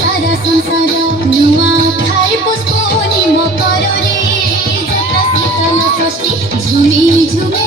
सारा संसार नुआ खाई पुष्पनी मकरे जता शीतल षष्ठी झुमी झुमी